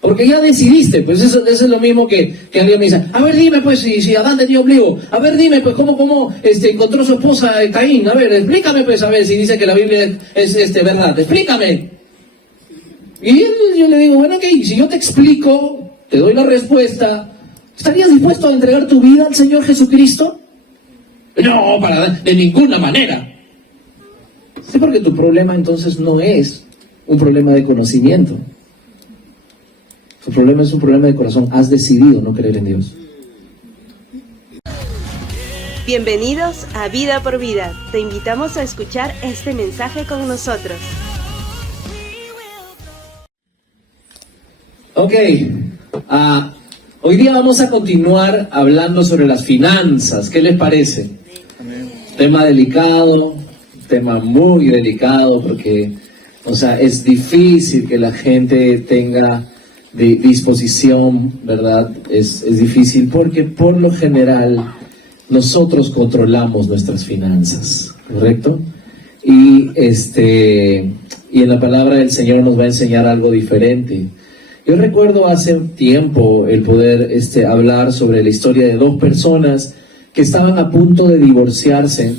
Porque ya decidiste, pues eso es lo mismo que alguien me dice, a ver dime pues si Adán tenía ombligo, a ver dime pues cómo encontró su esposa Caín, a ver explícame pues a ver si dice que la Biblia es verdad, explícame. Y yo le digo, bueno ok, si yo te explico, te doy la respuesta, ¿estarías dispuesto a entregar tu vida al Señor Jesucristo? No, de ninguna manera. Sí, porque tu problema entonces no es un problema de conocimiento. Tu problema es un problema de corazón. Has decidido no creer en Dios. Bienvenidos a Vida por Vida. Te invitamos a escuchar este mensaje con nosotros. Ok. Hoy día vamos a continuar hablando sobre las finanzas. ¿Qué les parece? Tema delicado, tema muy delicado porque, es difícil que la gente tenga de disposición, ¿verdad? Es difícil porque por lo general nosotros controlamos nuestras finanzas, ¿correcto? Y en la palabra del Señor nos va a enseñar algo diferente. Yo recuerdo hace tiempo el poder hablar sobre la historia de dos personas que estaban a punto de divorciarse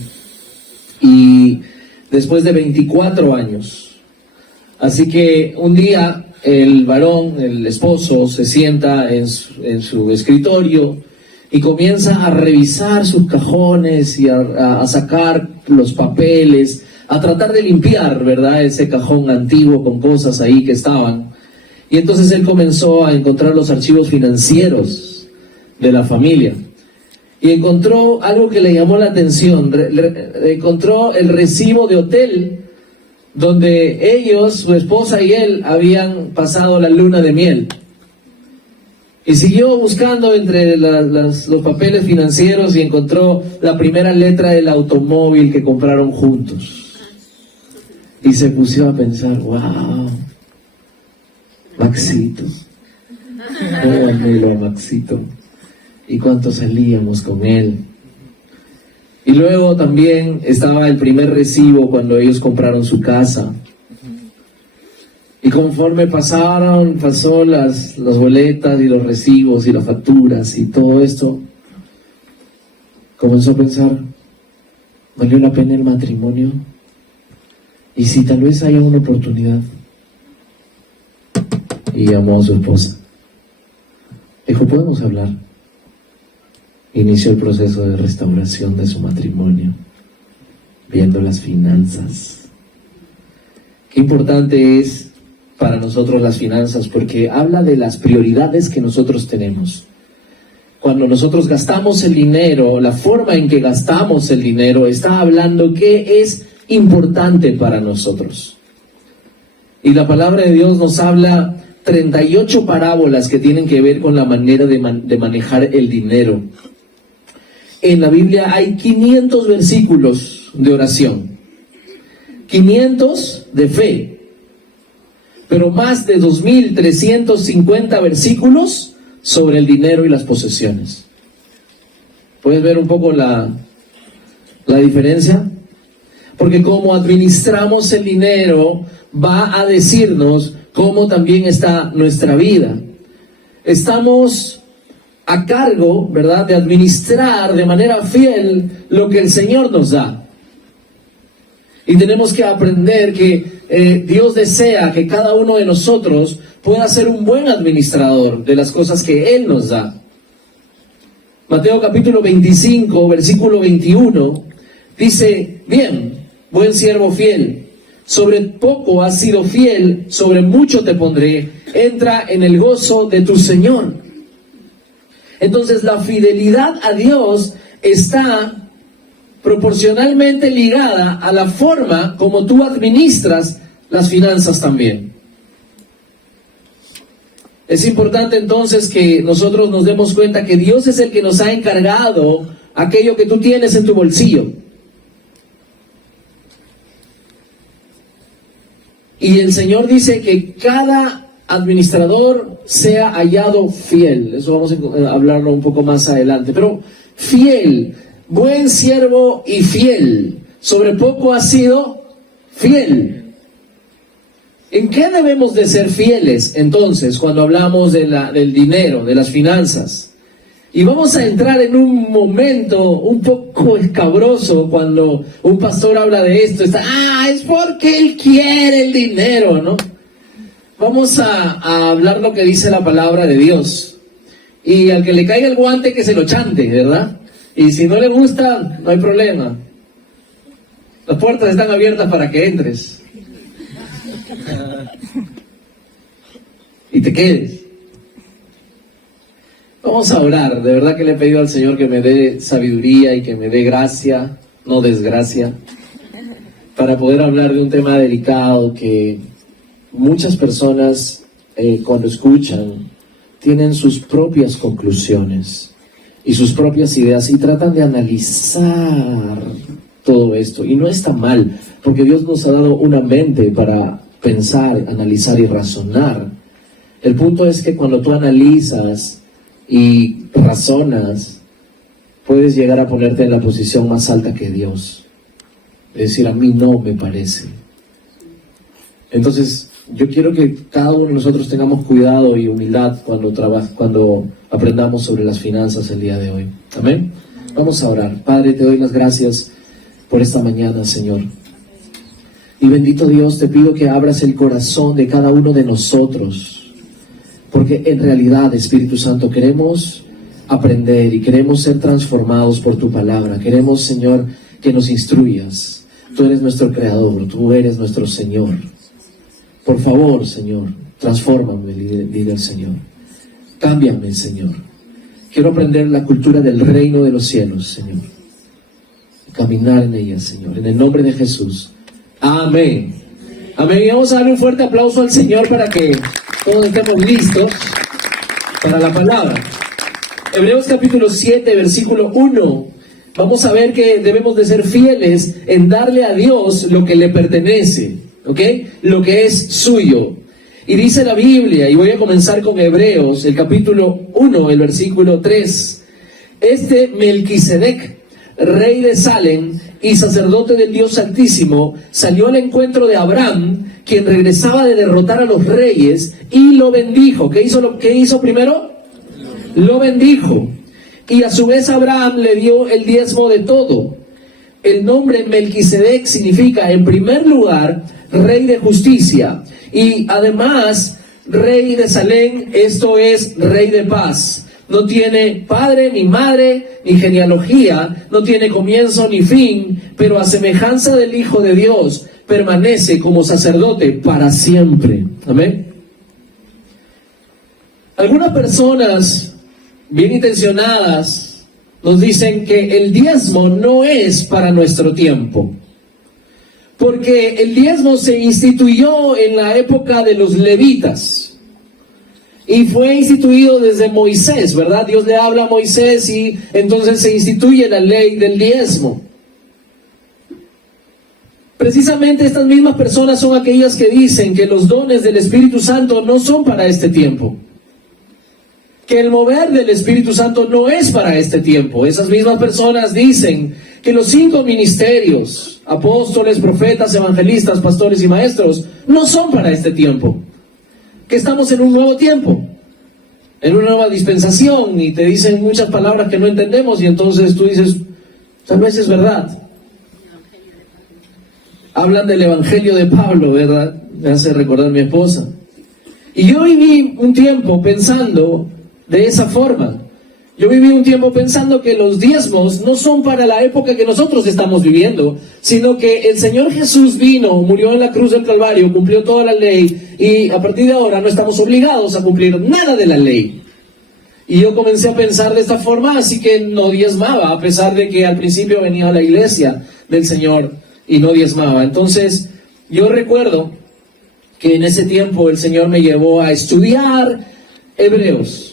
y después de 24 años. Así que un día el varón, el esposo, se sienta en su escritorio y comienza a revisar sus cajones y a sacar los papeles, a tratar de limpiar, ¿verdad?, ese cajón antiguo con cosas ahí que estaban. Y entonces él comenzó a encontrar los archivos financieros de la familia. Y encontró algo que le llamó la atención. Encontró el recibo de hotel donde ellos, su esposa y él, habían pasado la luna de miel. Y siguió buscando entre los papeles financieros y encontró la primera letra del automóvil que compraron juntos. Y se puso a pensar, wow, Maxito, oh, anhelo a Maxito. ¿Y cuánto salíamos con él? Y luego también estaba el primer recibo cuando ellos compraron su casa. Y conforme pasó las boletas y los recibos y las facturas y todo esto, comenzó a pensar, ¿valió la pena el matrimonio? Y si tal vez haya una oportunidad. Y llamó a su esposa. Dijo, ¿podemos hablar? Inició el proceso de restauración de su matrimonio, viendo las finanzas. Qué importante es para nosotros las finanzas, porque habla de las prioridades que nosotros tenemos. Cuando nosotros gastamos el dinero, la forma en que gastamos el dinero está hablando qué es importante para nosotros. Y la palabra de Dios nos habla 38 parábolas que tienen que ver con la manera de manejar el dinero. En la Biblia hay 500 versículos de oración, 500 de fe, pero más de 2.350 versículos sobre el dinero y las posesiones. ¿Puedes ver un poco la diferencia? Porque cómo administramos el dinero va a decirnos cómo también está nuestra vida. Estamos a cargo, ¿verdad?, de administrar de manera fiel lo que el Señor nos da. Y tenemos que aprender que Dios desea que cada uno de nosotros pueda ser un buen administrador de las cosas que Él nos da. Mateo capítulo 25, versículo 21, dice, bien, buen siervo fiel, sobre poco has sido fiel, sobre mucho te pondré, entra en el gozo de tu Señor. Entonces la fidelidad a Dios está proporcionalmente ligada a la forma como tú administras las finanzas también. Es importante entonces que nosotros nos demos cuenta que Dios es el que nos ha encargado aquello que tú tienes en tu bolsillo. Y el Señor dice que cada administrador sea hallado fiel. Eso vamos a hablarlo un poco más adelante. Pero fiel, buen siervo y fiel. Sobre poco has sido fiel. ¿En qué debemos de ser fieles entonces cuando hablamos del dinero, de las finanzas? Y vamos a entrar en un momento un poco escabroso cuando un pastor habla de esto. Es porque él quiere el dinero, ¿no? Vamos a hablar lo que dice la palabra de Dios. Y al que le caiga el guante, que se lo chante, ¿verdad? Y si no le gusta, no hay problema. Las puertas están abiertas para que entres. Y te quedes. Vamos a orar. De verdad que le he pedido al Señor que me dé sabiduría y que me dé gracia, no desgracia, para poder hablar de un tema delicado que muchas personas cuando escuchan tienen sus propias conclusiones y sus propias ideas y tratan de analizar todo esto. Y no está mal, porque Dios nos ha dado una mente para pensar, analizar y razonar. El punto es que cuando tú analizas y razonas, puedes llegar a ponerte en la posición más alta que Dios. Es decir, a mí no me parece. Entonces, yo quiero que cada uno de nosotros tengamos cuidado y humildad cuando aprendamos sobre las finanzas el día de hoy. Amén. Vamos a orar. Padre, te doy las gracias por esta mañana, Señor. Y bendito Dios, te pido que abras el corazón de cada uno de nosotros. Porque en realidad, Espíritu Santo, queremos aprender y queremos ser transformados por tu palabra. Queremos, Señor, que nos instruyas. Tú eres nuestro Creador, tú eres nuestro Señor. Por favor, Señor, transfórmame, diga el Señor. Cámbiame, Señor. Quiero aprender la cultura del reino de los cielos, Señor. Caminar en ella, Señor. En el nombre de Jesús. Amén. Amén. Y vamos a darle un fuerte aplauso al Señor para que todos estemos listos para la palabra. Hebreos capítulo 7, versículo 1. Vamos a ver que debemos de ser fieles en darle a Dios lo que le pertenece, ¿ok? Lo que es suyo. Y dice la Biblia, y voy a comenzar con Hebreos, el capítulo 1, el versículo 3. Este Melquisedec, rey de Salem y sacerdote del Dios Altísimo, salió al encuentro de Abraham, quien regresaba de derrotar a los reyes, y lo bendijo. ¿Qué hizo primero? Lo bendijo. Y a su vez Abraham le dio el diezmo de todo. El nombre Melquisedec significa, en primer lugar, rey de justicia, y además rey de Salem, esto es rey de paz. No tiene padre, ni madre, ni genealogía, no tiene comienzo ni fin, pero a semejanza del Hijo de Dios, permanece como sacerdote para siempre. Amén. Algunas personas bien intencionadas nos dicen que el diezmo no es para nuestro tiempo, porque el diezmo se instituyó en la época de los levitas. Y fue instituido desde Moisés, ¿verdad? Dios le habla a Moisés y entonces se instituye la ley del diezmo. Precisamente estas mismas personas son aquellas que dicen que los dones del Espíritu Santo no son para este tiempo. Que el mover del Espíritu Santo no es para este tiempo. Esas mismas personas dicen que los 5 ministerios, apóstoles, profetas, evangelistas, pastores y maestros, no son para este tiempo. Que estamos en un nuevo tiempo, en una nueva dispensación, y te dicen muchas palabras que no entendemos, y entonces tú dices, tal vez es verdad. Hablan del Evangelio de Pablo, ¿verdad? Me hace recordar mi esposa. Y yo viví un tiempo pensando de esa forma. Yo viví un tiempo pensando que los diezmos no son para la época que nosotros estamos viviendo, sino que el Señor Jesús vino, murió en la cruz del Calvario, cumplió toda la ley, y a partir de ahora no estamos obligados a cumplir nada de la ley. Y yo comencé a pensar de esta forma, así que no diezmaba, a pesar de que al principio venía a la iglesia del Señor y no diezmaba. Entonces, yo recuerdo que en ese tiempo el Señor me llevó a estudiar Hebreos.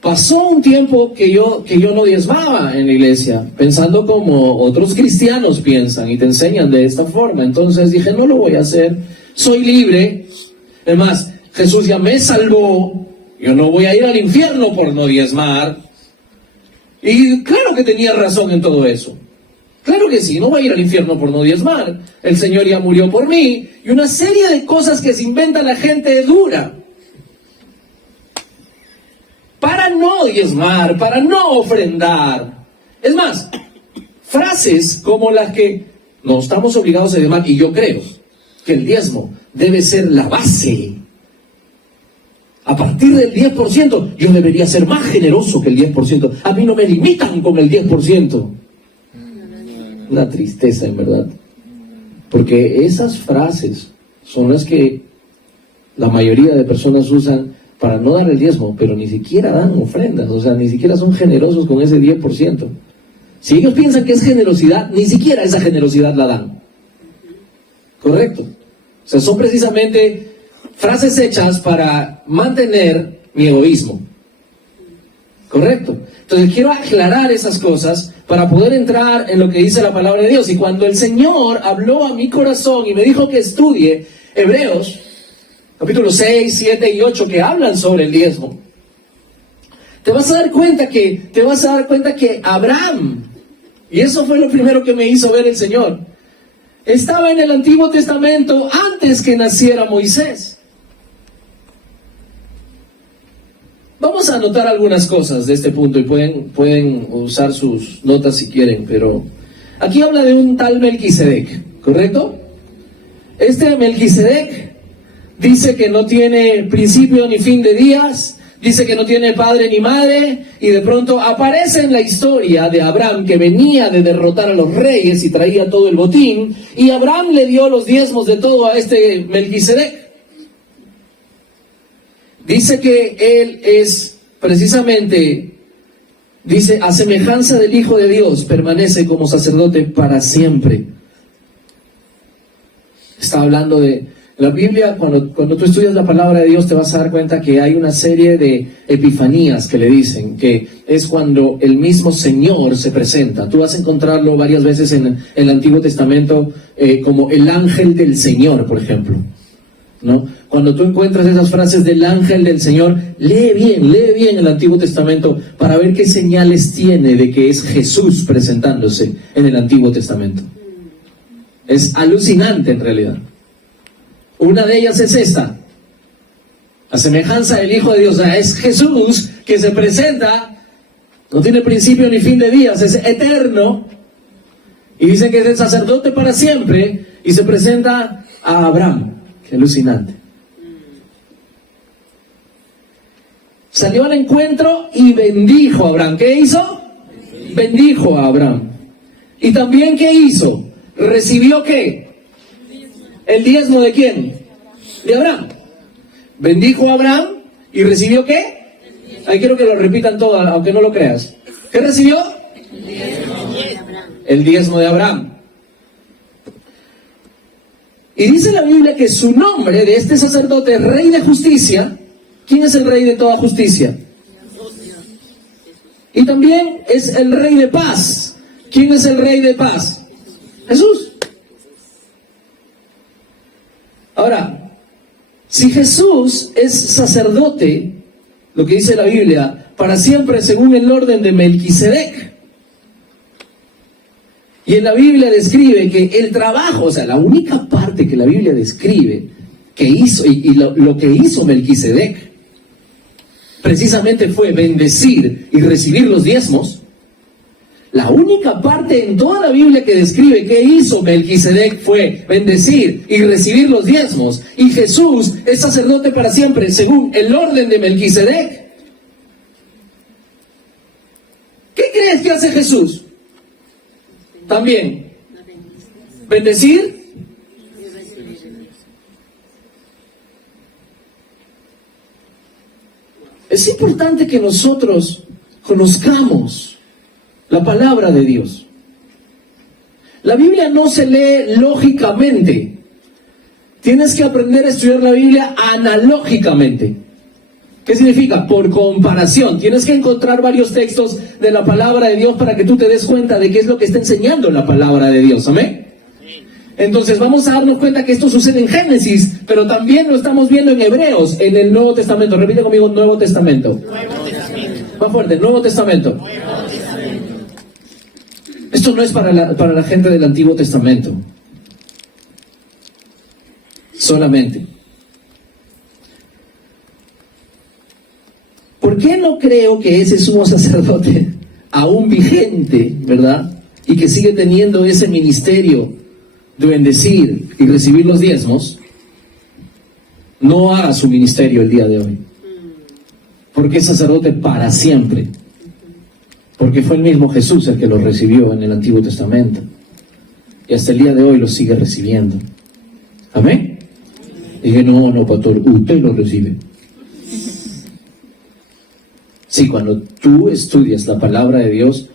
Pasó un tiempo que yo no diezmaba en la iglesia, pensando como otros cristianos piensan y te enseñan de esta forma. Entonces dije, no lo voy a hacer, soy libre. Además, Jesús ya me salvó, yo no voy a ir al infierno por no diezmar. Y claro que tenía razón en todo eso. Claro que sí, no voy a ir al infierno por no diezmar. El Señor ya murió por mí. Y una serie de cosas que se inventa la gente dura para no diezmar, para no ofrendar. Es más, frases como las que no estamos obligados a diezmar, y yo creo que el diezmo debe ser la base. A partir del 10%, yo debería ser más generoso que el 10%. A mí no me limitan con el 10%. Una tristeza, en verdad. Porque esas frases son las que la mayoría de personas usan para no dar el diezmo, pero ni siquiera dan ofrendas, o sea, ni siquiera son generosos con ese 10%. Si ellos piensan que es generosidad, ni siquiera esa generosidad la dan. ¿Correcto? O sea, son precisamente frases hechas para mantener mi egoísmo. ¿Correcto? Entonces quiero aclarar esas cosas para poder entrar en lo que dice la palabra de Dios. Y cuando el Señor habló a mi corazón y me dijo que estudie Hebreos, capítulos 6, 7 y 8, que hablan sobre el diezmo, te vas a dar cuenta que Abraham, y eso fue lo primero que me hizo ver el Señor, estaba en el Antiguo Testamento antes que naciera Moisés. Vamos a anotar algunas cosas de este punto y pueden usar sus notas si quieren, pero aquí habla de un tal Melquisedec, ¿correcto? Este Melquisedec dice que no tiene principio ni fin de días, dice que no tiene padre ni madre, y de pronto aparece en la historia de Abraham, que venía de derrotar a los reyes y traía todo el botín, y Abraham le dio los diezmos de todo a este Melquisedec. Dice que él es precisamente, dice, a semejanza del Hijo de Dios, permanece como sacerdote para siempre. Está hablando de la Biblia. Cuando tú estudias la palabra de Dios te vas a dar cuenta que hay una serie de epifanías que le dicen, que es cuando el mismo Señor se presenta. Tú vas a encontrarlo varias veces en el Antiguo Testamento, como el ángel del Señor, por ejemplo, ¿no? Cuando tú encuentras esas frases del ángel del Señor, lee bien el Antiguo Testamento para ver qué señales tiene de que es Jesús presentándose en el Antiguo Testamento. Es alucinante en realidad. Una de ellas es esta: a semejanza del Hijo de Dios. O sea, es Jesús que se presenta, no tiene principio ni fin de días, es eterno, y dice que es el sacerdote para siempre, y se presenta a Abraham. Qué alucinante. Salió al encuentro y bendijo a Abraham. ¿Qué hizo? Bendijo a Abraham. ¿Y también qué hizo? ¿Recibió qué? ¿El diezmo de quién? De Abraham. Bendijo a Abraham y ¿recibió qué? Ahí quiero que lo repitan todo, aunque no lo creas. ¿Qué recibió? El diezmo de Abraham. Y dice la Biblia que su nombre de este sacerdote es Rey de Justicia. ¿Quién es el Rey de toda justicia? Y también es el Rey de paz. ¿Quién es el Rey de paz? Jesús. Ahora, si Jesús es sacerdote, lo que dice la Biblia, para siempre según el orden de Melquisedec, y en la Biblia describe que el trabajo, o sea, la única parte que la Biblia describe que hizo, y lo que hizo Melquisedec, precisamente fue bendecir y recibir los diezmos. La única parte en toda la Biblia que describe qué hizo Melquisedec fue bendecir y recibir los diezmos. Y Jesús es sacerdote para siempre según el orden de Melquisedec. ¿Qué crees que hace Jesús? También bendecir. Es importante que nosotros conozcamos la palabra de Dios. La Biblia no se lee lógicamente. Tienes que aprender a estudiar la Biblia analógicamente. ¿Qué significa? Por comparación. Tienes que encontrar varios textos de la palabra de Dios para que tú te des cuenta de qué es lo que está enseñando la palabra de Dios. ¿Amén? Entonces vamos a darnos cuenta que esto sucede en Génesis, pero también lo estamos viendo en Hebreos, en el Nuevo Testamento. Repite conmigo, Nuevo Testamento. Nuevo Testamento. Más fuerte, Nuevo Testamento. Nuevo Testamento. Esto no es para la gente del Antiguo Testamento. Solamente. ¿Por qué no creo que ese sumo sacerdote, aún vigente, ¿verdad?, y que sigue teniendo ese ministerio de bendecir y recibir los diezmos, no haga su ministerio el día de hoy? Porque es sacerdote para siempre. Porque fue el mismo Jesús el que lo recibió en el Antiguo Testamento. Y hasta el día de hoy lo sigue recibiendo. ¿Amén? Dije, no, pastor, usted lo recibe. Sí, cuando tú estudias la palabra de Dios,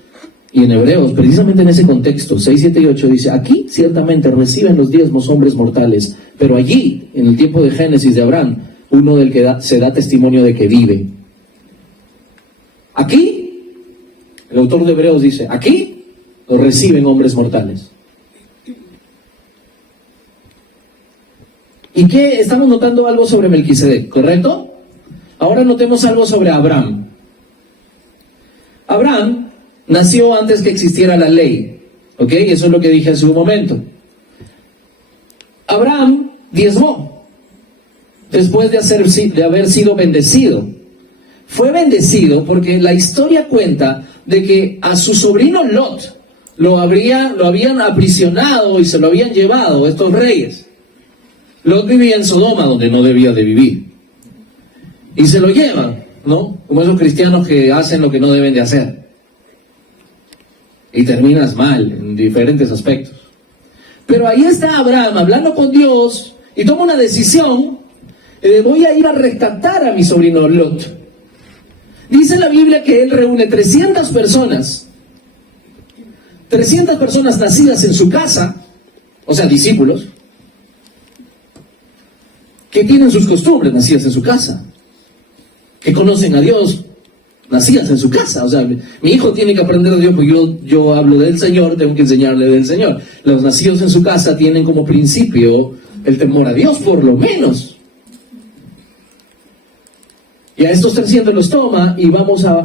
y en Hebreos, precisamente en ese contexto, 6, 7 y 8 dice, aquí ciertamente reciben los diezmos hombres mortales, pero allí, en el tiempo de Génesis de Abraham, uno del que se da testimonio de que vive. Aquí, el autor de Hebreos dice, aquí lo reciben hombres mortales. ¿Y qué? Estamos notando algo sobre Melquisedec, ¿correcto? Ahora notemos algo sobre Abraham. Abraham nació antes que existiera la ley, ¿ok? Eso es lo que dije hace un momento. Abraham diezmó después de haber sido bendecido. Fue bendecido porque la historia cuenta de que a su sobrino Lot lo habían aprisionado y se lo habían llevado estos reyes. Lot vivía en Sodoma, donde no debía de vivir. Y se lo llevan, ¿no? Como esos cristianos que hacen lo que no deben de hacer. Y terminas mal en diferentes aspectos. Pero ahí está Abraham hablando con Dios y toma una decisión. Voy a ir a rescatar a mi sobrino Lot. Dice la Biblia que él reúne 300 personas. 300 personas nacidas en su casa, o sea, discípulos, que tienen sus costumbres nacidas en su casa, que conocen a Dios nacidas en su casa. O sea, mi hijo tiene que aprender de Dios porque yo hablo del Señor, tengo que enseñarle del Señor. Los nacidos en su casa tienen como principio el temor a Dios, por lo menos. Y a estos 300 los toma y vamos a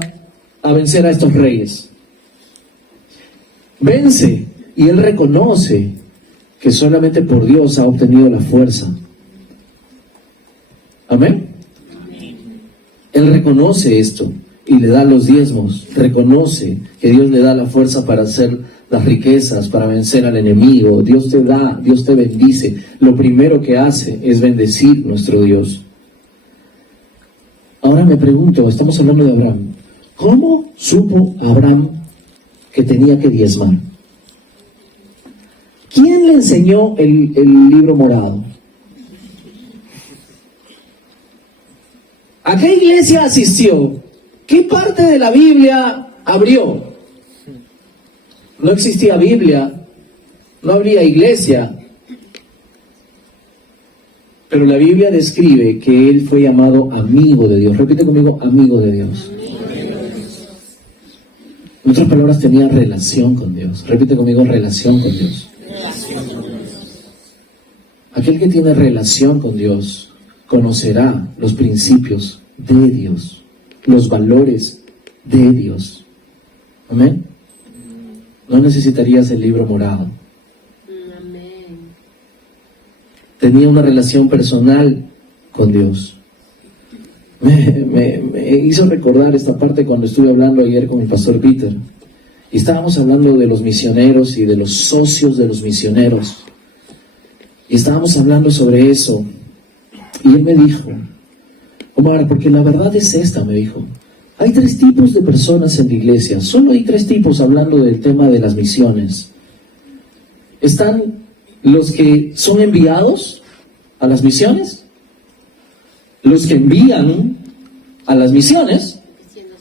vencer a estos reyes. Vence y él reconoce que solamente por Dios ha obtenido la fuerza. ¿Amén? Él reconoce esto y le da los diezmos. Reconoce que Dios le da la fuerza para hacer las riquezas, para vencer al enemigo. Dios te da, Dios te bendice. Lo primero que hace es bendecir nuestro Dios. Ahora me pregunto, estamos hablando de Abraham. ¿Cómo supo Abraham que tenía que diezmar? ¿Quién le enseñó el libro morado? ¿A qué iglesia asistió? ¿Qué parte de la Biblia abrió? No existía Biblia, no habría iglesia. Pero la Biblia describe que él fue llamado amigo de Dios. Repite conmigo, amigo de Dios. En otras palabras, tenía relación con Dios. Repite conmigo, relación con Dios. Aquel que tiene relación con Dios conocerá los principios de Dios, los valores de Dios. Amén. No necesitarías el libro morado. Tenía una relación personal con Dios. Me hizo recordar esta parte cuando estuve hablando ayer con el pastor Peter. Y estábamos hablando de los misioneros y de los socios de los misioneros. Y estábamos hablando sobre eso. Y él me dijo, Omar, porque la verdad es esta, me dijo. Hay 3 tipos de personas en la iglesia. Solo hay 3 tipos hablando del tema de las misiones. Están los que son enviados a las misiones, los que envían a las misiones,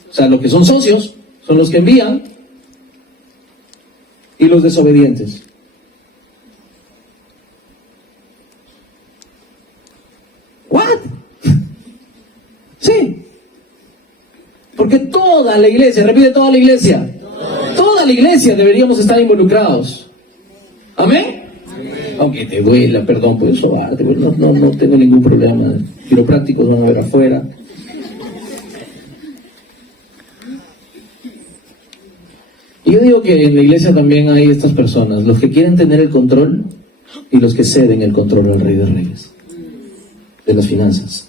o sea, los que son socios, son los que envían, y los desobedientes. ¿What? Sí. Porque toda la iglesia, repite, toda la iglesia deberíamos estar involucrados. ¿Amén? Aunque te duela, perdón, puedes sobarte, no tengo ningún problema. Quiroprácticos van a ver afuera. Y yo digo que en la iglesia también hay estas personas, los que quieren tener el control y los que ceden el control al Rey de Reyes, de las finanzas.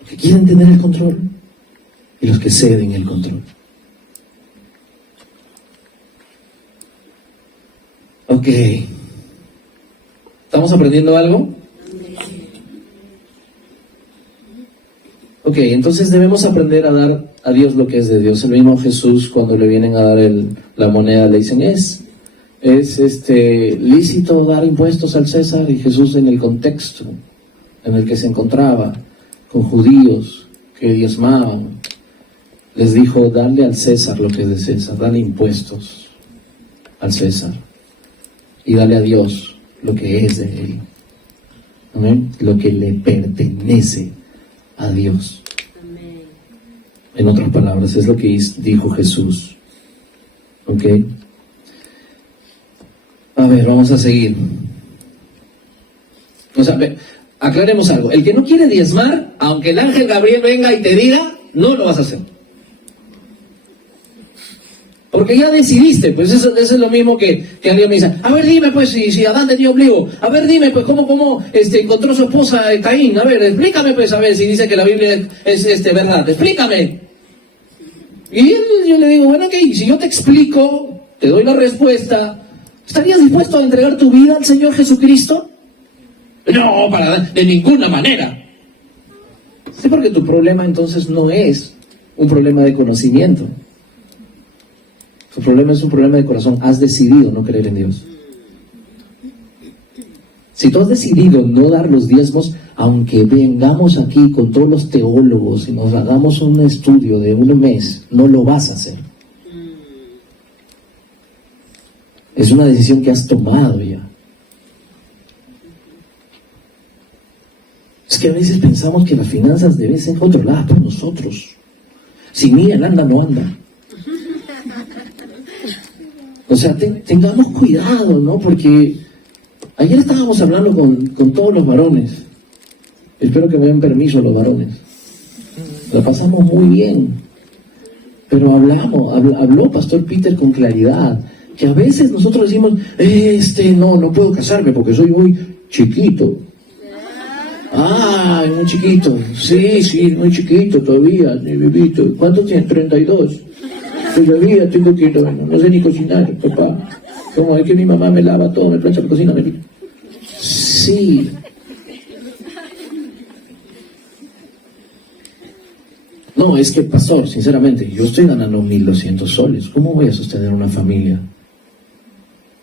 Los que quieren tener el control y los que ceden el control. Ok. ¿Estamos aprendiendo algo? Ok, entonces debemos aprender a dar a Dios lo que es de Dios. El mismo Jesús, cuando le vienen a dar la moneda, le dicen, ¿es lícito dar impuestos al César? Y Jesús, en el contexto en el que se encontraba, con judíos que diezmaban, les dijo, darle al César lo que es de César, dale impuestos al César y dale a Dios lo que es de él. ¿Amén? Lo que le pertenece a Dios. Amén. En otras palabras, es lo que dijo Jesús. ¿Ok? A ver, vamos a seguir. O sea, aclaremos algo. El que no quiere diezmar, aunque el ángel Gabriel venga y te diga, no lo vas a hacer. Porque ya decidiste, pues eso es lo mismo que alguien me dice, a ver dime pues si Adán tenía ombligo, a ver dime pues cómo encontró su esposa Caín, a ver explícame pues a ver si dice que la Biblia es verdad, explícame. Y yo le digo, bueno ok, si yo te explico, te doy la respuesta, ¿estarías dispuesto a entregar tu vida al Señor Jesucristo? No, de ninguna manera. Sí, porque tu problema entonces no es un problema de conocimiento. Tu problema es un problema de corazón. Has decidido no creer en Dios. Si tú has decidido no dar los diezmos, aunque vengamos aquí con todos los teólogos y nos hagamos un estudio de un mes, no lo vas a hacer. Es una decisión que has tomado ya. Es que a veces pensamos que las finanzas deben ser controladas por nosotros. Si mí el anda, no anda. O sea, tengamos cuidado, ¿no? Porque ayer estábamos hablando con todos los varones. Espero que me den permiso los varones. La pasamos muy bien. Pero habló Pastor Peter con claridad. Que a veces nosotros decimos, no puedo casarme porque soy muy chiquito. Ah, muy chiquito. Sí, muy chiquito todavía, mi bebito. ¿Cuántos tienes? 32. Todavía tengo que, no sé ni cocinar, papá. Como es que mi mamá me lava todo, me plancha, me cocina, me limpia. Sí. No, es que, pastor, sinceramente, yo estoy ganando 1.200 soles. ¿Cómo voy a sostener una familia?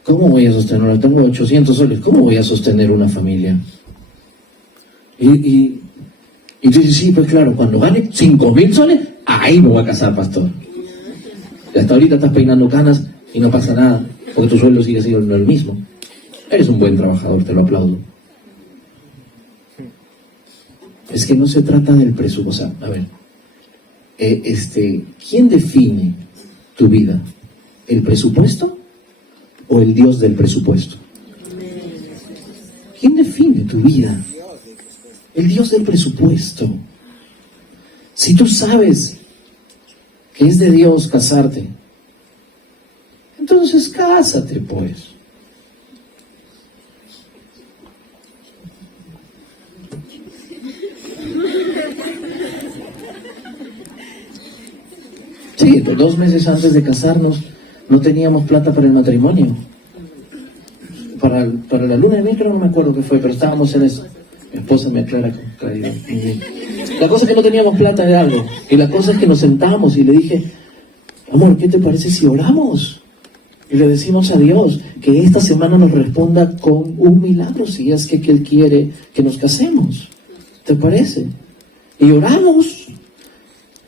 ¿Cómo voy a sostener? Tengo 800 soles. ¿Cómo voy a sostener una familia? Y tú dices, sí, pues claro, cuando gane 5.000 soles, ahí me voy a casar, pastor. Y hasta ahorita estás peinando canas y no pasa nada, porque tu sueldo sigue siendo el mismo. Eres un buen trabajador, te lo aplaudo. Es que no se trata del presupuesto. O sea, a ver, ¿quién define tu vida? ¿El presupuesto o el Dios del presupuesto? ¿Quién define tu vida? El Dios del presupuesto. Si tú sabes que es de Dios casarte, entonces cásate pues. Sí, 2 meses antes de casarnos no teníamos plata para el matrimonio. Para la luna de miel creo, no me acuerdo qué fue, pero estábamos en eso. Mi esposa me aclara con claridad. La cosa es que no teníamos plata de algo. Y la cosa es que nos sentamos y le dije, amor, ¿qué te parece si oramos? Y le decimos a Dios que esta semana nos responda con un milagro, si es que Él quiere que nos casemos. ¿Te parece? Y oramos.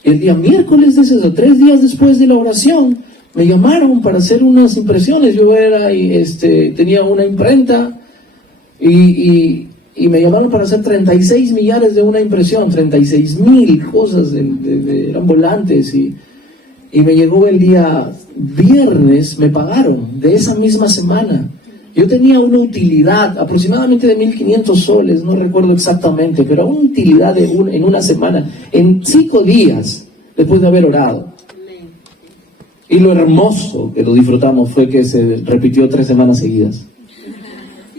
El día miércoles, 3 días después de la oración, me llamaron para hacer unas impresiones. Yo tenía una imprenta y me llamaron para hacer 36 millares de una impresión, 36,000 cosas, eran volantes, y me llegó el día viernes, me pagaron de esa misma semana. Yo tenía una utilidad aproximadamente de 1.500 soles, no recuerdo exactamente, pero una utilidad en una semana, en 5 días, después de haber orado. Y lo hermoso que lo disfrutamos fue que se repitió 3 semanas seguidas.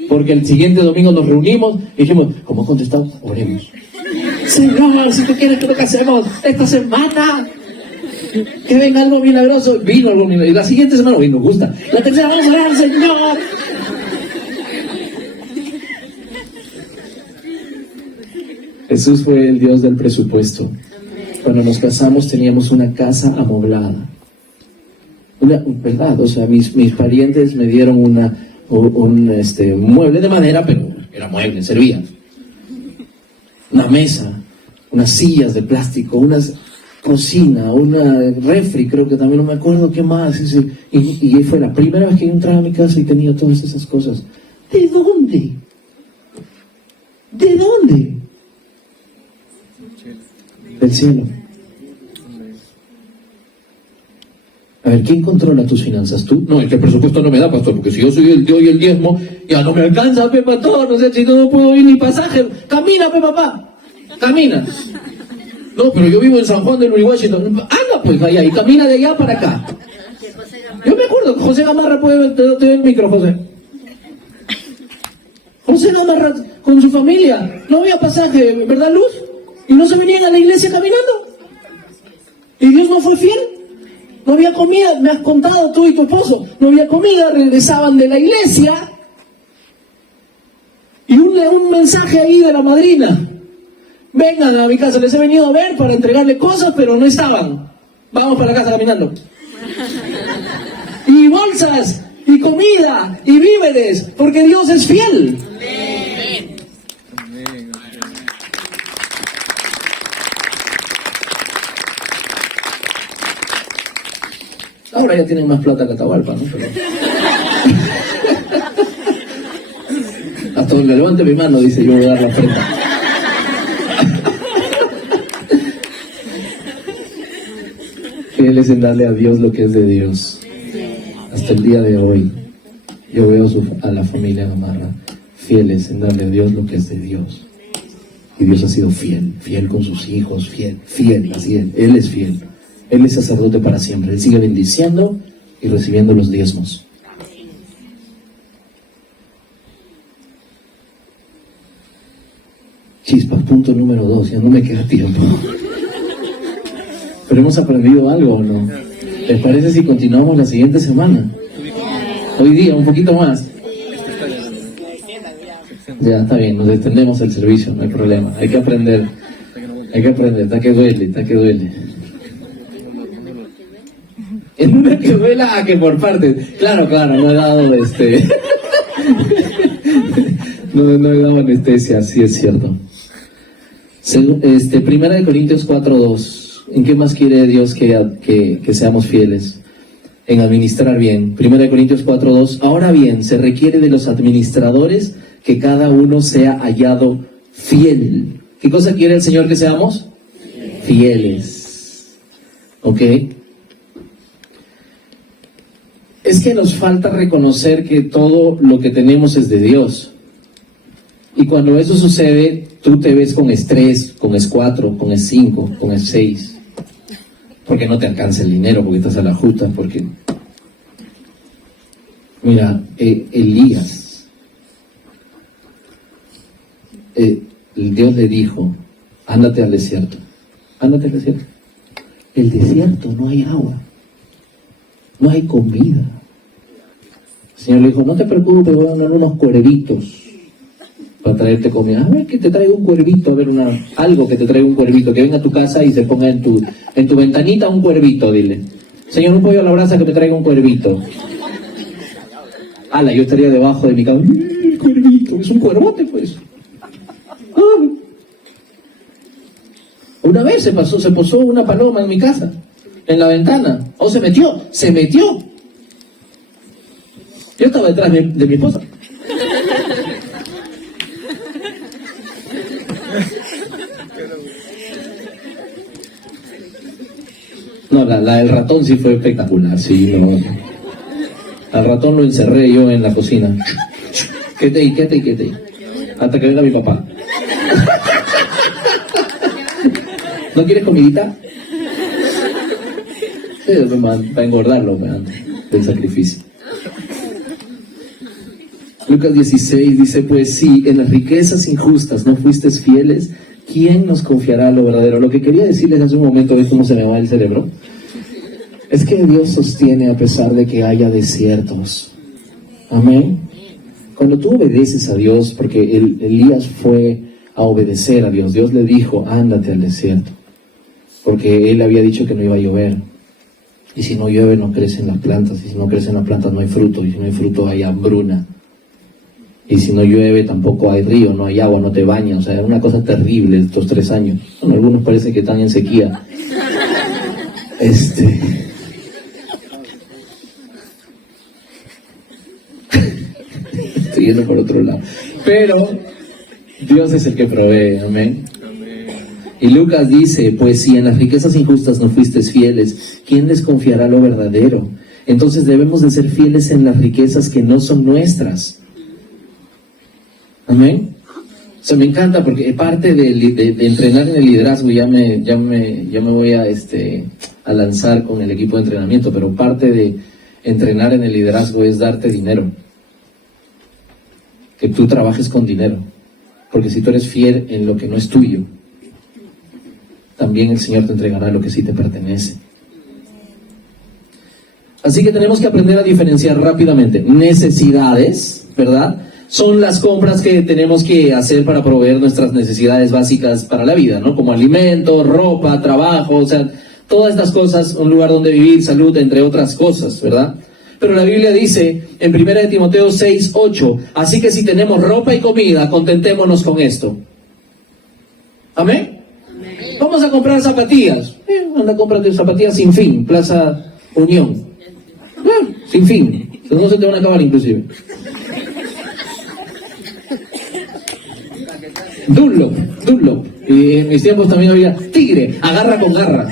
Porque el siguiente domingo nos reunimos y dijimos, ¿cómo ha contestado? Oremos. Señor, si tú quieres que lo que hacemos esta semana, que venga algo milagroso. Vino algo milagroso. Y la siguiente semana, nos gusta. La tercera, vamos a orar, Señor. Jesús fue el Dios del presupuesto. Cuando nos casamos teníamos una casa amoblada. ¿Verdad? O sea, mis parientes me dieron un mueble de madera, pero era mueble, servía. Una mesa, unas sillas de plástico, una cocina, una refri, creo que también, no me acuerdo qué más. Y fue la primera vez que yo entraba a mi casa y tenía todas esas cosas. ¿De dónde? ¿De dónde? Del cielo. A ver, ¿quién controla tus finanzas? ¿Tú? No, es que el presupuesto no me da, pastor, porque si yo soy el Dios y el diezmo, ya no me alcanza, pastor, no sé, si no puedo ir ni pasaje. Camina, papá, camina. No, pero yo vivo en San Juan del Uruguay, anda pues, vaya, y camina de allá para acá. Yo me acuerdo que José Gamarra puede tener el micro, José. José Gamarra con su familia, no había pasaje, ¿verdad, Luz? Y no se venían a la iglesia caminando. Y Dios no fue fiel. No había comida, me has contado tú y tu esposo, no había comida, regresaban de la iglesia. Y un mensaje ahí de la madrina. Vengan a mi casa, les he venido a ver para entregarle cosas, pero no estaban. Vamos para la casa caminando. Y bolsas, y comida, y víveres, porque Dios es fiel. Ahora ya tienen más plata que Atahualpa, ¿no? Pero... hasta donde levante mi mano, dice, yo voy a dar la ofrenda. Fieles en darle a Dios lo que es de Dios. Hasta el día de hoy, yo veo a la familia Gamarra fieles en darle a Dios lo que es de Dios. Y Dios ha sido fiel, fiel con sus hijos, fiel, así es, Él es fiel. Él es sacerdote para siempre. Él sigue bendiciendo y recibiendo los diezmos. Chispas, punto número 2. Ya no me queda tiempo. Pero hemos aprendido algo, ¿o no? ¿Les parece si continuamos la siguiente semana? Hoy día, un poquito más. Ya, está bien, nos extendemos el servicio, no hay problema. Hay que aprender, está que duele. En una que duela a que por partes. Claro, no he dado no he dado anestesia, sí es cierto. Primera de Corintios 4:2. ¿En qué más quiere Dios que seamos fieles? En administrar bien. Primera de Corintios 4:2. Ahora bien, se requiere de los administradores que cada uno sea hallado fiel. ¿Qué cosa quiere el Señor que seamos? Fieles. ¿Ok? Es que nos falta reconocer que todo lo que tenemos es de Dios. Y cuando eso sucede, tú te ves con estrés, con S4, con S5, con S6. Porque no te alcanza el dinero, porque estás a la justa, porque... Mira, Elías, Dios le dijo, ándate al desierto. El desierto no hay agua, no hay comida. El Señor le dijo, no te preocupes, voy a mandar unos cuervitos para traerte comida. A ver, que te traiga un cuervito, a ver, algo que te traiga un cuervito, que venga a tu casa y se ponga en tu ventanita un cuervito, dile. Señor, un pollo a la brasa que me traiga un cuervito. Ala, yo estaría debajo de mi cama. El cuervito, es un cuervote, pues. Una vez se posó una paloma en mi casa, en la ventana. Se metió. Yo estaba detrás de mi esposa. No, la del ratón sí fue espectacular, sí, no. Al ratón lo encerré yo en la cocina. Quédate ahí. Hasta que venga mi papá. ¿No quieres comidita? Para engordarlo, del sacrificio. Lucas 16 dice, pues si en las riquezas injustas no fuisteis fieles, ¿quién nos confiará lo verdadero? Lo que quería decirles hace un momento, ¿ves cómo se me va el cerebro? Es que Dios sostiene a pesar de que haya desiertos. Amén. Cuando tú obedeces a Dios, porque Elías fue a obedecer a Dios, Dios le dijo, ándate al desierto, porque él había dicho que no iba a llover. Y si no llueve no crecen las plantas, y si no crecen las plantas no hay fruto, y si no hay fruto hay hambruna. Y si no llueve tampoco hay río, no hay agua, no te bañas. O sea, es una cosa terrible estos 3 años. Bueno, algunos parece que están en sequía. Estoy yendo por otro lado. Pero Dios es el que provee, amén. Y Lucas dice, pues si en las riquezas injustas no fuisteis fieles, ¿quién les confiará lo verdadero? Entonces debemos de ser fieles en las riquezas que no son nuestras. Amén. O sea, me encanta porque parte de entrenar en el liderazgo, ya me voy a lanzar con el equipo de entrenamiento, pero parte de entrenar en el liderazgo es darte dinero. Que tú trabajes con dinero. Porque si tú eres fiel en lo que no es tuyo, también el Señor te entregará lo que sí te pertenece. Así que tenemos que aprender a diferenciar rápidamente. Necesidades, ¿verdad? Son las compras que tenemos que hacer para proveer nuestras necesidades básicas para la vida, ¿no? Como alimento, ropa, trabajo, o sea, todas estas cosas, un lugar donde vivir, salud, entre otras cosas, ¿verdad? Pero la Biblia dice en 1 Timoteo 6:8, así que si tenemos ropa y comida, contentémonos con esto. ¿Amén? Amén. Vamos a comprar zapatillas. Anda, cómprate zapatillas sin fin, Plaza Unión. Sin fin. No se te van a acabar inclusive. Dunlop. Y en mis tiempos también había Tigre, agarra con garra.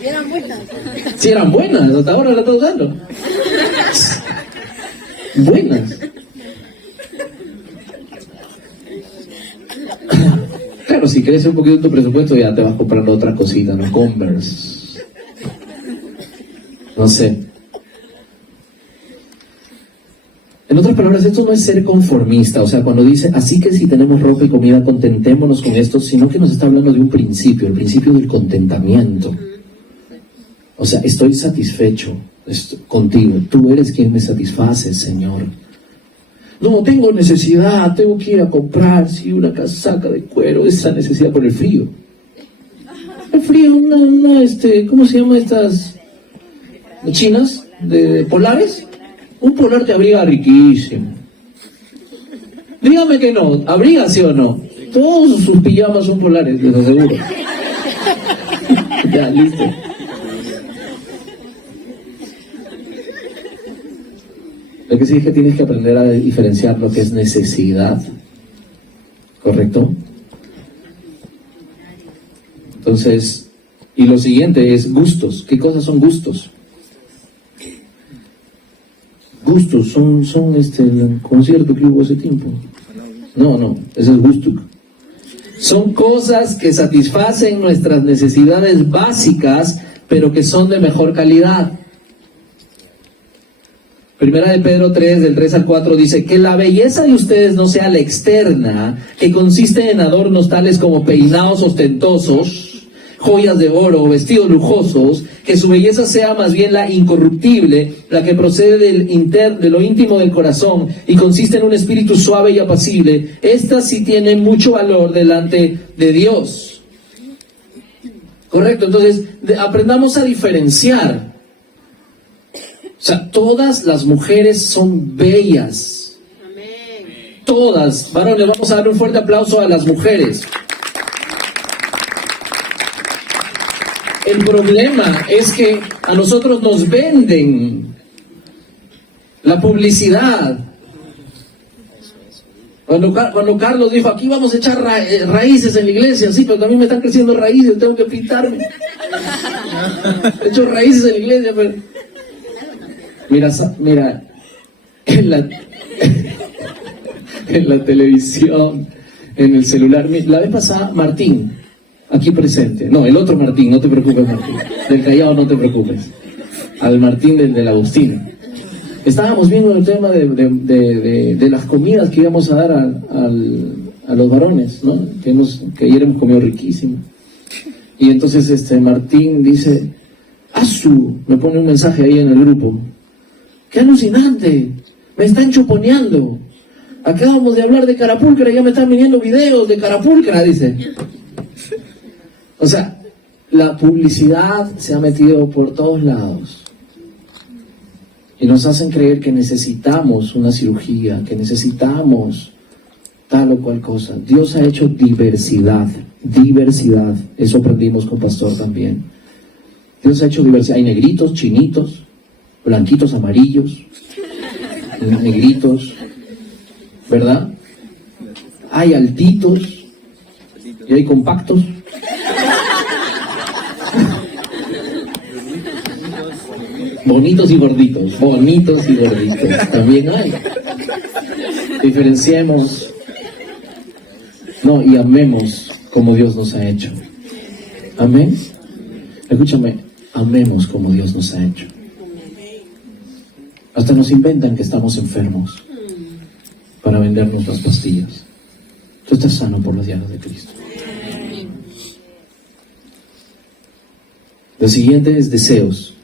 ¿Y eran buenas? Sí, eran buenas, hasta ahora las estoy usando. Buenas. Claro, si crece un poquito tu presupuesto ya te vas comprando otras cositas, ¿no? Converse. No sé. En otras palabras, esto no es ser conformista, o sea, cuando dice, así que si tenemos ropa y comida, contentémonos con esto, sino que nos está hablando de un principio, el principio del contentamiento. O sea, estoy satisfecho contigo, tú eres quien me satisface, Señor. No tengo necesidad, tengo que ir a comprar, sí, una casaca de cuero, esa necesidad por el frío. El frío, ¿cómo se llama estas chinas de polares? Un polar te abriga riquísimo. Dígame que no, ¿abriga sí o no? Todos sus pijamas son polares, les aseguro. Ya, listo. Lo que sí es que tienes que aprender a diferenciar lo que es necesidad. ¿Correcto? Entonces, y lo siguiente es gustos. ¿Qué cosas son gustos? Gustos son el concierto que hubo hace tiempo. No, eso es gusto. Son cosas que satisfacen nuestras necesidades básicas, pero que son de mejor calidad. Primera de Pedro 3, del 3 al 4, dice que la belleza de ustedes no sea la externa, que consiste en adornos tales como peinados ostentosos, joyas de oro, vestidos lujosos, que su belleza sea más bien la incorruptible, la que procede de lo íntimo del corazón y consiste en un espíritu suave y apacible. Esta sí tiene mucho valor delante de Dios. Correcto, entonces aprendamos a diferenciar. O sea, todas las mujeres son bellas. Amén. Todas. Varones, vamos a dar un fuerte aplauso a las mujeres. El problema es que a nosotros nos venden la publicidad. Cuando Carlos dijo, aquí vamos a echar raíces en la iglesia, sí, pero también me están creciendo raíces, tengo que pintarme. He hecho raíces en la iglesia, pero... Mira, en la televisión, en el celular, la vez pasada, Martín, aquí presente. No, el otro Martín, no te preocupes, Martín. Del Callao no te preocupes. Al Martín del Agustín. Estábamos viendo el tema de las comidas que íbamos a dar a los varones, ¿no? Que ayer hemos comido riquísimo. Y entonces Martín dice, me pone un mensaje ahí en el grupo. ¡Qué alucinante! Me están chuponeando. Acabamos de hablar de Carapulcra y ya me están viniendo videos de Carapulcra, dice. O sea, la publicidad se ha metido por todos lados. Y nos hacen creer que necesitamos una cirugía, que necesitamos tal o cual cosa. Dios ha hecho diversidad. Eso aprendimos con Pastor también. Dios ha hecho diversidad. Hay negritos, chinitos, blanquitos, amarillos, negritos, ¿verdad? Hay altitos y hay compactos. Bonitos y gorditos, también hay. Diferenciemos, no, y amemos como Dios nos ha hecho. Amén. Escúchame, amemos como Dios nos ha hecho. Hasta nos inventan que estamos enfermos para vendernos las pastillas. Tú estás sano por las llagas de Cristo. Lo siguiente es deseos.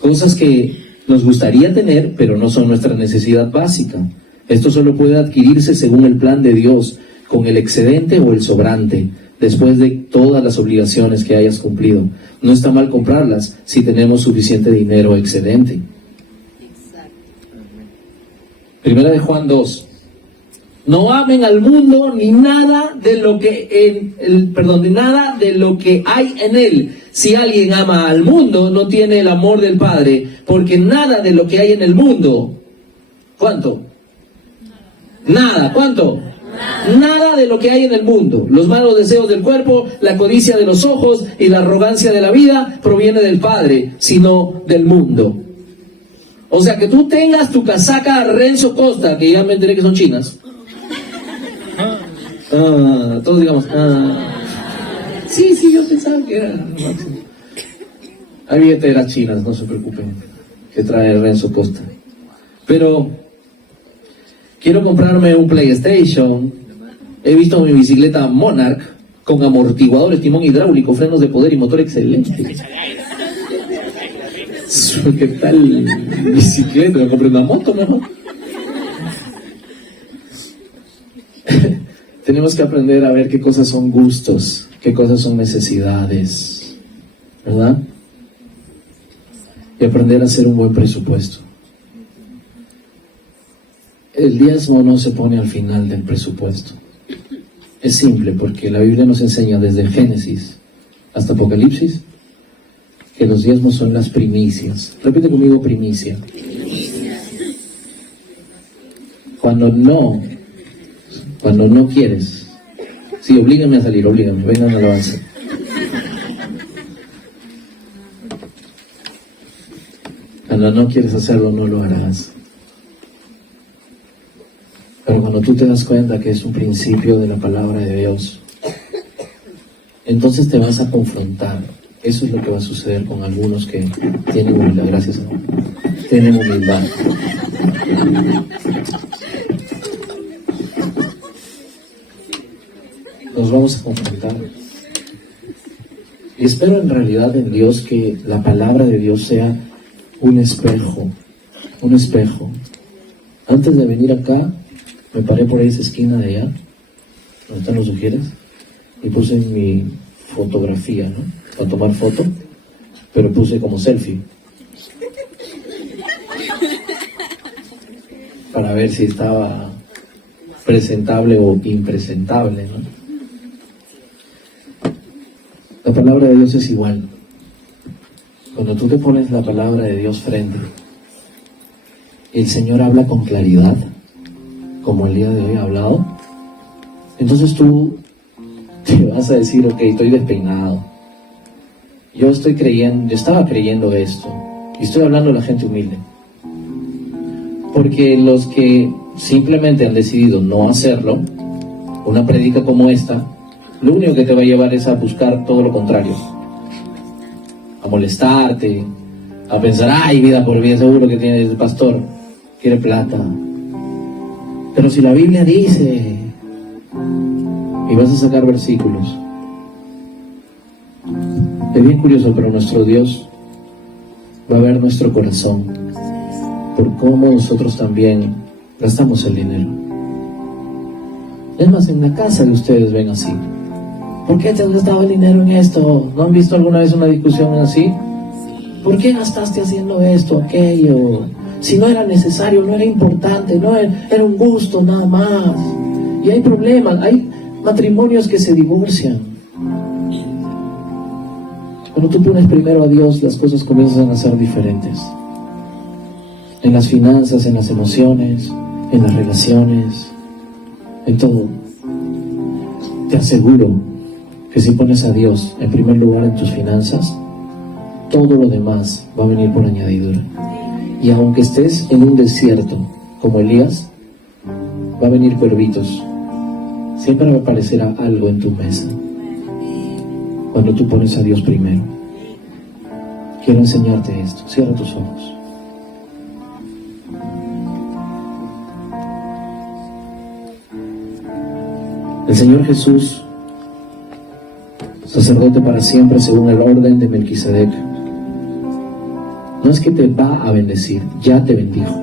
Cosas que nos gustaría tener, pero no son nuestra necesidad básica. Esto solo puede adquirirse según el plan de Dios, con el excedente o el sobrante, después de todas las obligaciones que hayas cumplido. No está mal comprarlas si tenemos suficiente dinero excedente. Primera de Juan 2. No amen al mundo ni nada de lo que nada de lo que hay en él. Si alguien ama al mundo, no tiene el amor del Padre, porque nada de lo que hay en el mundo. ¿Cuánto? Nada. ¿Cuánto? Nada de lo que hay en el mundo, los malos deseos del cuerpo, la codicia de los ojos y la arrogancia de la vida proviene del Padre, sino del mundo. O sea, que tú tengas tu casaca Renzo Costa, que ya me enteré que son chinas. Todos digamos, sí, yo pensaba que era máximo. Hay billeteras chinas, no se preocupen, que trae Renzo Costa. Pero quiero comprarme un PlayStation. He visto mi bicicleta Monarch con amortiguadores, timón hidráulico, frenos de poder y motor excelente. ¿Qué tal bicicleta? ¿Me compré una moto mejor? Tenemos que aprender a ver qué cosas son gustos, qué cosas son necesidades, ¿verdad? Y aprender a hacer un buen presupuesto. El diezmo no se pone al final del presupuesto. Es simple, porque la Biblia nos enseña desde Génesis hasta Apocalipsis que los diezmos son las primicias. Repite conmigo, primicia. Cuando no quieres, sí, oblígame a salir, venga una alabanza. Cuando no quieres hacerlo, no lo harás. Pero cuando tú te das cuenta que es un principio de la palabra de Dios, entonces te vas a confrontar. Eso es lo que va a suceder con algunos que tienen humildad. Gracias, amor. Tienen humildad. Nos vamos a confrontar. Y espero en realidad en Dios que la palabra de Dios sea un espejo. Un espejo. Antes de venir acá, me paré por esa esquina de allá, donde están los sugieres, y puse mi fotografía, ¿no? Para tomar foto, pero puse como selfie. Para ver si estaba presentable o impresentable, ¿no? La palabra de Dios es igual. Cuando tú te pones la palabra de Dios frente, el Señor habla con claridad, como el día de hoy ha hablado, entonces tú te vas a decir, ok, estoy despeinado, yo estaba creyendo esto, y estoy hablando de la gente humilde, porque los que simplemente han decidido no hacerlo, una prédica como esta, lo único que te va a llevar es a buscar todo lo contrario, a molestarte, a pensar, ay, vida por vida, seguro que tiene el pastor, quiere plata. Pero si la Biblia dice, y vas a sacar versículos, es bien curioso, pero nuestro Dios va a ver nuestro corazón por cómo nosotros también gastamos el dinero. Es más, en la casa de ustedes ven así. ¿Por qué te has gastado el dinero en esto? ¿No han visto alguna vez una discusión así? ¿Por qué gastaste haciendo esto, aquello? Si no era necesario, no era importante, no era un gusto nada más. Y hay problemas, hay matrimonios que se divorcian. Cuando tú pones primero a Dios, las cosas comienzan a ser diferentes. En las finanzas, en las emociones, en las relaciones, en todo. Te aseguro que si pones a Dios en primer lugar en tus finanzas, todo lo demás va a venir por añadidura. Y aunque estés en un desierto como Elías, va a venir cuervitos. Siempre aparecerá algo en tu mesa cuando tú pones a Dios primero. Quiero enseñarte esto. Cierra tus ojos. El Señor Jesús, sacerdote para siempre según el orden de Melquisedec, no es que te va a bendecir, ya te bendijo.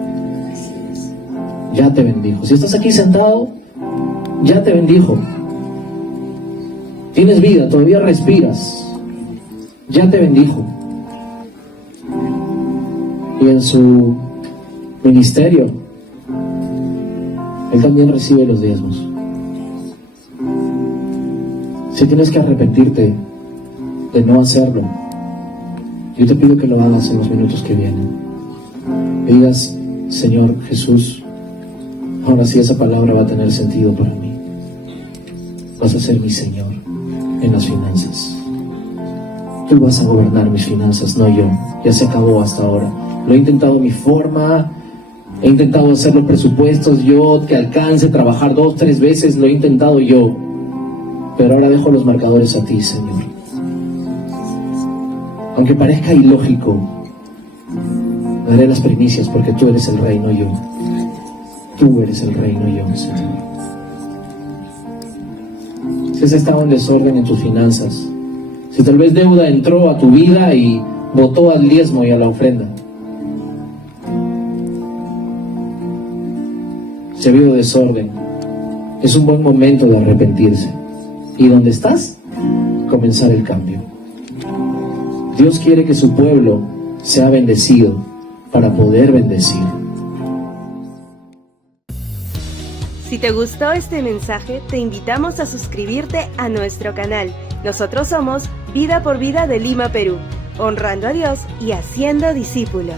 Ya te bendijo. Si estás aquí sentado, ya te bendijo. Tienes vida, todavía respiras, ya te bendijo. Y en su ministerio, Él también recibe los diezmos. Si tienes que arrepentirte de no hacerlo, yo te pido que lo hagas en los minutos que vienen. Que digas, Señor Jesús, ahora sí esa palabra va a tener sentido para mí. Vas a ser mi Señor en las finanzas. Tú vas a gobernar mis finanzas, no yo. Ya se acabó hasta ahora. Lo he intentado a mi forma, he intentado hacer los presupuestos yo, que alcance, trabajar 2, 3 veces, lo he intentado yo. Pero ahora dejo los marcadores a ti, Señor. Aunque parezca ilógico, daré las primicias porque tú eres el rey, no yo. Tú eres el rey, no yo, Señor. Si has estado en desorden en tus finanzas, si tal vez deuda entró a tu vida y botó al diezmo y a la ofrenda, si ha habido desorden, es un buen momento de arrepentirse. ¿Y dónde estás? Comenzar el cambio. Dios quiere que su pueblo sea bendecido para poder bendecir. Si te gustó este mensaje, te invitamos a suscribirte a nuestro canal. Nosotros somos Vida por Vida de Lima, Perú, honrando a Dios y haciendo discípulos.